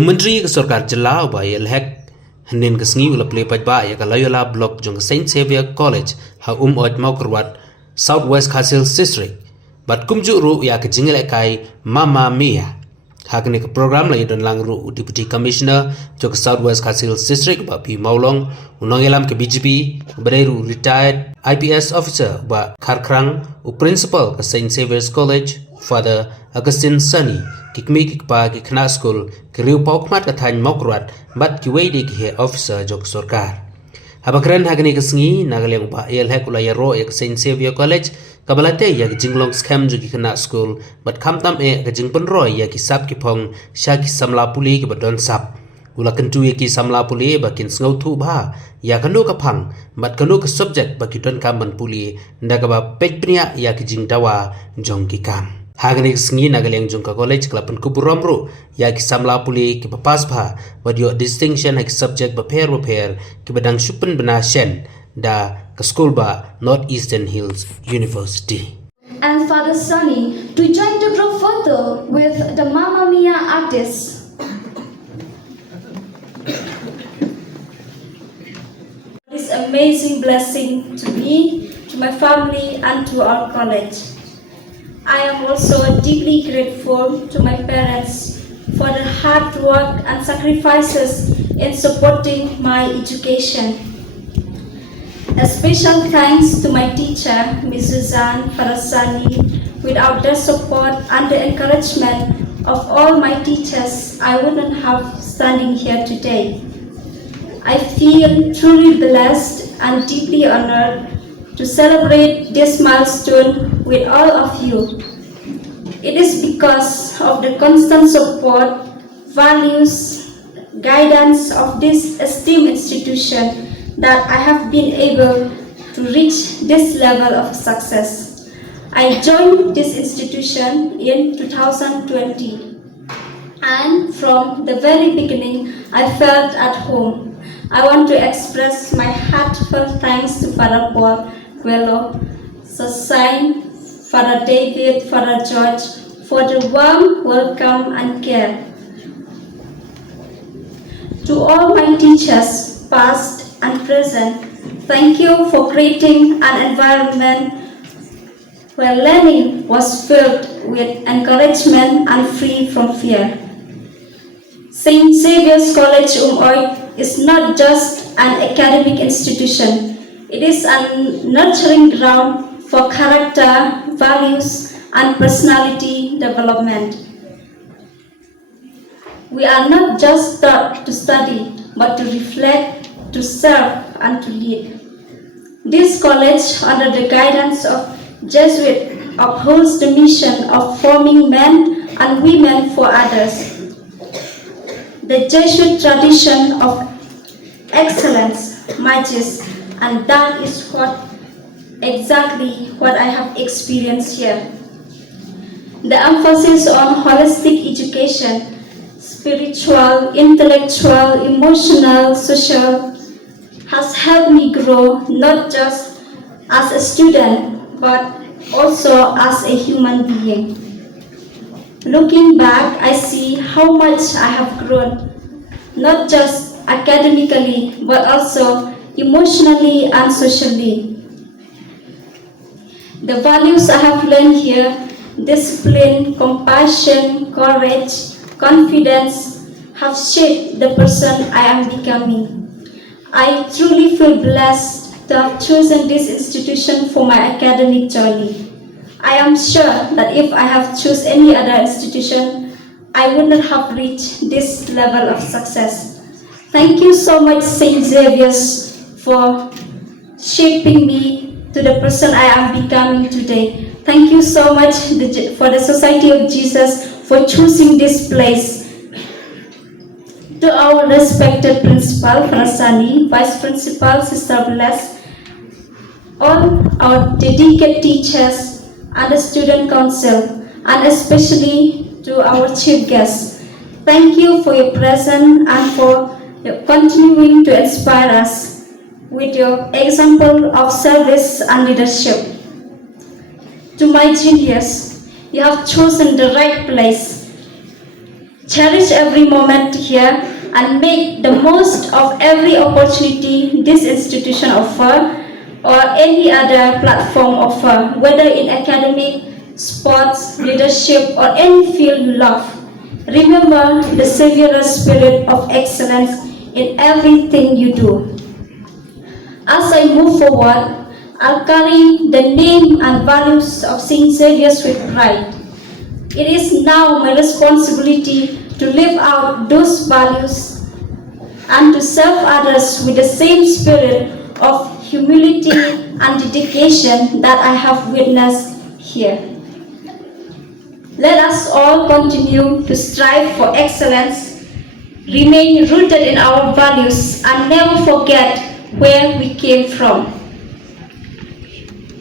Menteri ke Sarkar Jela ba hek hanin ke sengi ula play pajba ya ke Loyola Block jong Saint Xavier College ha ot maukerwat Southwest Castle District bat kumju ru ya ke jingil kai Mama Mia hakni ke program la yidon lang ru Deputy Commissioner jong Southwest Castle District ba pi maulong unong elam ke BGP bereru retired IPS officer ba Kharkrang u principal ke Saint Xavier's College Father Augustine Sunny kikmi kikpa kikna school kriu paukmat kathan mokrat bat kiwedi ki officer jok sarkar habakran hagni kesngi nagaleng ba el hekula yaro ek Saint Xavier College kabalate ya jinglong scam jogi kna school bat khamtam e gajing penroy ya kisap kipong shaki samla puli ki badon sap ula kyntu ki samla puli bakin sngo thu ba ya kanu kapang bat kanu ke subject bakidon kamban puli ndagaba pechpria ya ki jingdawa jong ki kam Hagani sengi nagaleng jungka college kelapan kuburomru ya ki samla puli ki papas bha wadio distinction hak subject baper ki badang supen bena shen da ke school ba Northeastern Hills University. And Father Sunny to join the group photo with the Mamma Mia artist. This amazing blessing to me, to my family, and to our college. I am also deeply grateful to my parents for the hard work and sacrifices in supporting my education. A special thanks to my teacher, Ms. Suzanne Farasani. Without their support and the encouragement of all my teachers, I wouldn't have standing here today. I feel truly blessed and deeply honored to celebrate this milestone with all of you. It is because of the constant support, values, guidance of this esteemed institution that I have been able to reach this level of success. I joined this institution in 2020, and from the very beginning, I felt at home. I want to express my heartfelt thanks to Father Paul Quello, Sosai, Father David, Father George, for the warm welcome and care. To all my teachers, past and present, thank you for creating an environment where learning was filled with encouragement and free from fear. St. Xavier's College is not just an academic institution. It is a nurturing ground for character, values, and personality development. We are not just taught to study, but to reflect, to serve, and to lead. This college, under the guidance of Jesuit, upholds the mission of forming men and women for others. The Jesuit tradition of excellence matches, and that is exactly what I have experienced here. The emphasis on holistic education, spiritual, intellectual, emotional, social, has helped me grow not just as a student, but also as a human being. Looking back, I see how much I have grown, not just academically, but also emotionally and socially. The values I have learned here, discipline, compassion, courage, confidence, have shaped the person I am becoming. I truly feel blessed to have chosen this institution for my academic journey. I am sure that if I have chosen any other institution, I wouldn't have reached this level of success. Thank you so much, St. Xavier's, for shaping me to the person I am becoming today. Thank you so much for the Society of Jesus for choosing this place. To our respected Principal, Frasani, Vice Principal, Sister Bless, all our dedicated teachers, and the Student Council, and especially to our chief guests. Thank you for your presence and for continuing to inspire us with your example of service and leadership. To my genius, you have chosen the right place. Cherish every moment here and make the most of every opportunity this institution offers or any other platform offer, whether in academic, sports, leadership, or any field you love. Remember the Xavier spirit of excellence in everything you do. As I move forward, I'll carry the name and values of St. Xavier's with pride. It is now my responsibility to live out those values and to serve others with the same spirit of humility and dedication that I have witnessed here. Let us all continue to strive for excellence, remain rooted in our values, and never forget where we came from.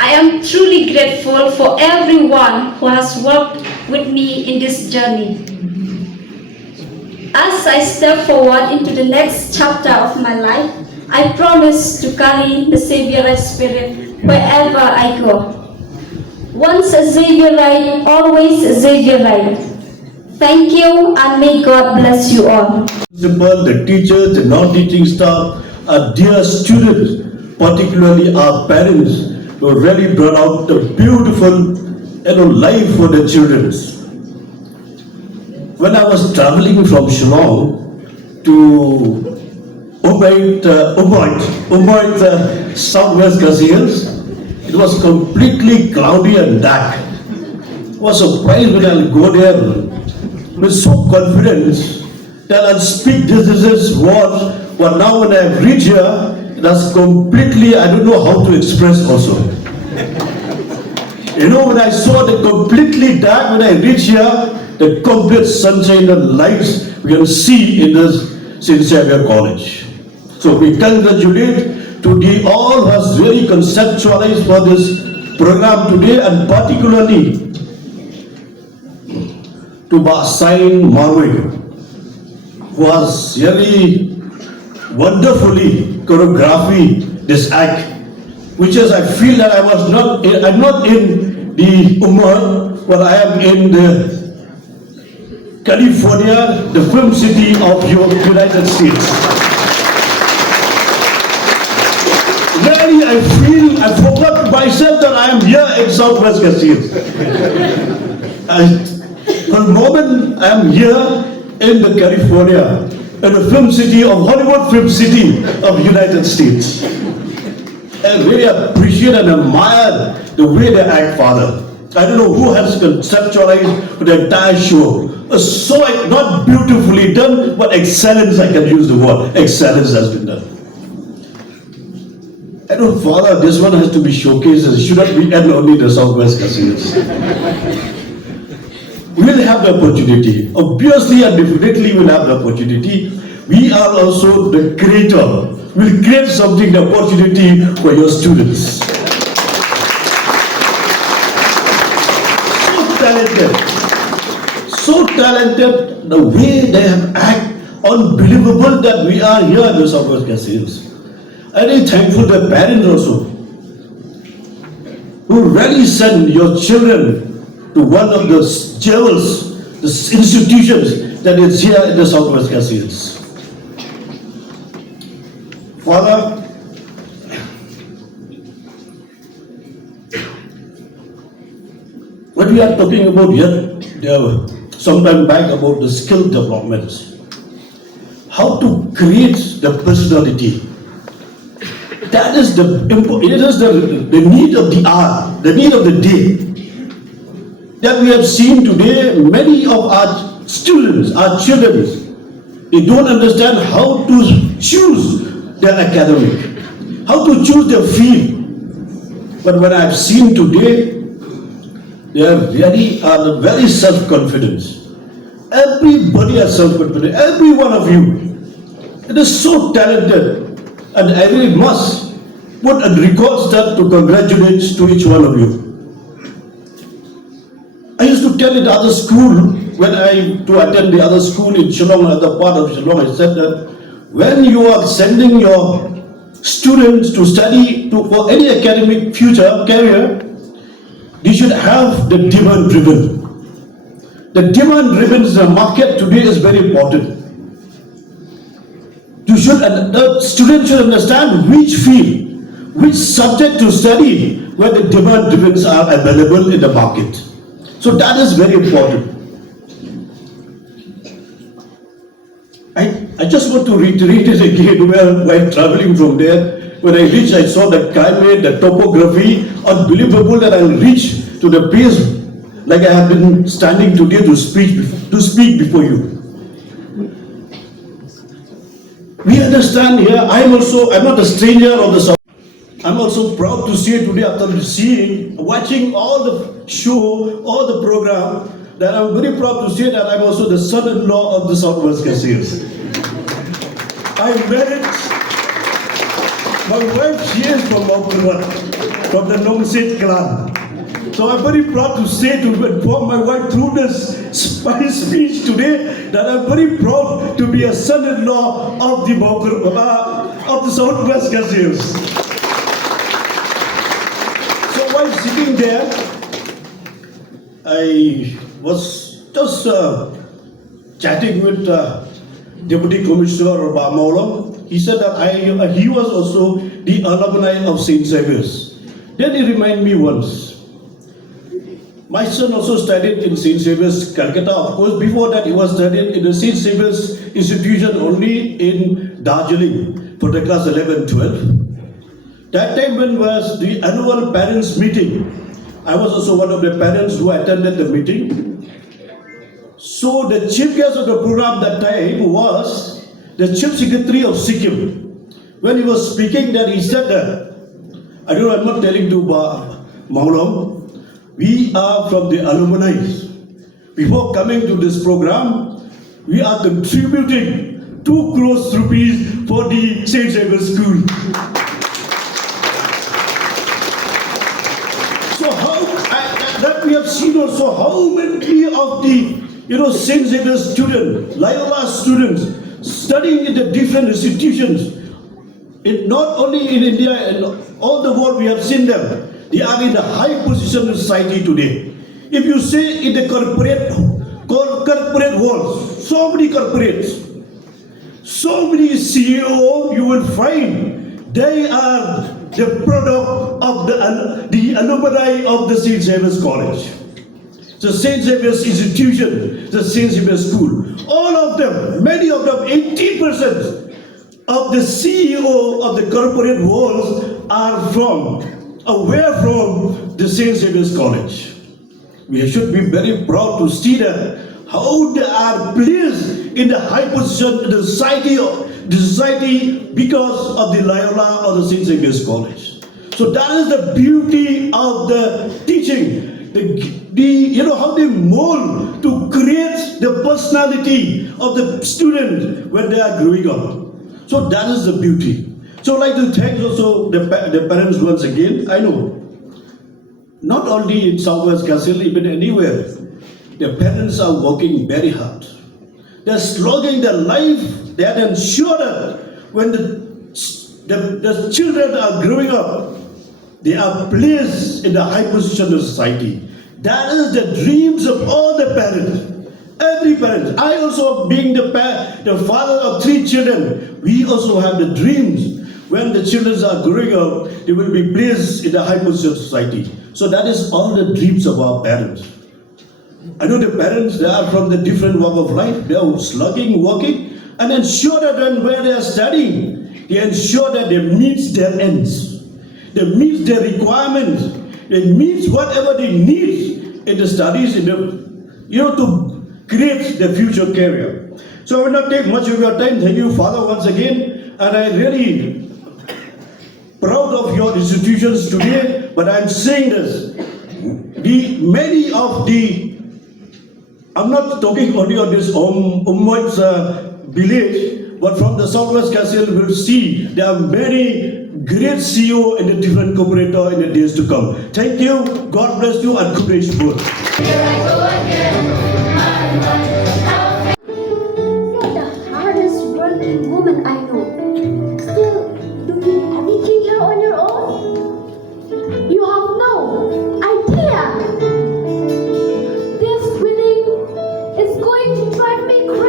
I am truly grateful for everyone who has worked with me in this journey. As I step forward into the next chapter of my life, I promise to carry the Xavierite spirit wherever I go. Once a Xavierite, always a Xavierite. Thank you and may God bless you all. Principal, the teachers, the non-teaching staff, our dear students, particularly our parents, who really brought out the beautiful life for the children. When I was traveling from Shillong to Southwest Hills, it was completely cloudy and dark. I was surprised when I go there with so confidence that I'll speak this words, but now when I reach here, that's completely, I don't know how to express also. When I saw the completely dark, when I reach here, the complete sunshine and lights we can see in this St. Xavier College. So we congratulate to the all who has really conceptualized for this program today, and particularly to Basain Marwin, who has really wonderfully choreographed this act, which is, I feel that I'm not in the Umar, but I am in the California, the film city of your United States. Really, I forgot myself that I am here in Southwest Casinos. For the moment, I am here in the California, in the film city of Hollywood film city of United States. I really appreciate and admire the way they act, Father. I don't know who has conceptualized the entire show. So not beautifully done, but excellence, I can use the word. Excellence has been done. I don't, Father, this one has to be showcased. It should not be only the Southwest Casinos. We will have the opportunity. Obviously and definitely we will have the opportunity. We are also the creator. We will create something, the opportunity for your students. So talented, the way they have acted, unbelievable that we are here in the Southwest Casinos. I'm very thankful to the parents also, who really send your children to one of the jewels, the institutions that is here in the Southwest Casinos. Father, what we are talking about here, sometime back about the skill developments, how to create the personality. That is the need of the hour, the need of the day. That we have seen today, many of our students, our children, they don't understand how to choose their academic, how to choose their field. But what I've seen today, they are very self-confident. Everybody has self-confidence, every one of you. It is so talented. And I really must put a record step to congratulate to each one of you. I used to tell in the other school, when to attend the other school in Shillong, another part of Shillong, I said that when you are sending your students to study for any academic future career, they should have the demand driven. the demand-driven market today is very important. The student should understand which field, which subject to study where the demand-driven are available in the market. So that is very important. I just want to reiterate it again while traveling from there. When I reached, I saw the climate, the topography, unbelievable that I'll reach to the place like I have been standing today to speak before you. We understand here, I'm not a stranger of the South. I'm also proud to say today after watching all the show, all the program, that I'm very proud to say that I'm also the son-in-law of the Southwest Casiers. I married, my wife, she is from Loyola, from the Nongsit clan. So I'm very proud to say, to inform my wife through this my speech today, that I'm very proud to be a son-in-law of the Southwest Casiers. So while sitting there, I was just chatting with Deputy Commissioner Maulam. He said that he was also the alumni of St. Xavier's. Then he reminded me once. My son also studied in St. Xavier's, Calcutta. Of course, before that he was studying in the St. Xavier's institution only in Darjeeling for the class 11-12. That time when was the annual parents meeting, I was also one of the parents who attended the meeting. So the chief guest of the program that time was the Chief Secretary of Sikkim. When he was speaking there, he said that, I'm not telling to Maulam, we are from the alumni. Before coming to this program, we are contributing 2 crores rupees for the St. Xavier's School. So that we have seen also how many of the St. Xavier's students, Loyola students, studying in the different institutions, not only in India and all the world, we have seen them. They are in a high position in society today. If you say in the corporate world, so many corporates, so many CEO, you will find they are the product of the alumni of the St. Xavier's College, the St. Xavier's institution, the St. Xavier's School. All of them, many of them, 80% of the CEO of the corporate world are aware from the St. Xavier's College. We should be very proud to see that how they are placed in the high position in the society because of the Loyola or the St. Xavier's College. So that is the beauty of the teaching. How they mold to create the personality of the student when they are growing up. So that is the beauty. So I'd like to thank also the parents once again. I know, not only in Southwest Kasil, even anywhere, the parents are working very hard. They're slogging their life. They are ensure that when the children are growing up, they are placed in the high position of society. That is the dreams of all the parents. Every parent. I also, being the father of 3 children, we also have the dreams. When the children are growing up, they will be placed in the high position of society. So that is all the dreams of our parents. I know the parents, they are from the different walk of life. They are slugging, working, and ensure that where they are studying, they ensure that they meet their ends. They meet their requirements. They meet whatever they need in the studies, to create the future career. So I will not take much of your time. Thank you, Father, once again. And I really proud of your institutions today, but I'm saying this, I'm not talking only on this Ummad's village, but from the Southwest Kasil we'll see there are many great CEO in the different corporator in the days to come. Thank you, God bless you, and good day to both. You're the hardest working woman I know. Still doing everything here on your own? You have no idea. This winning really great.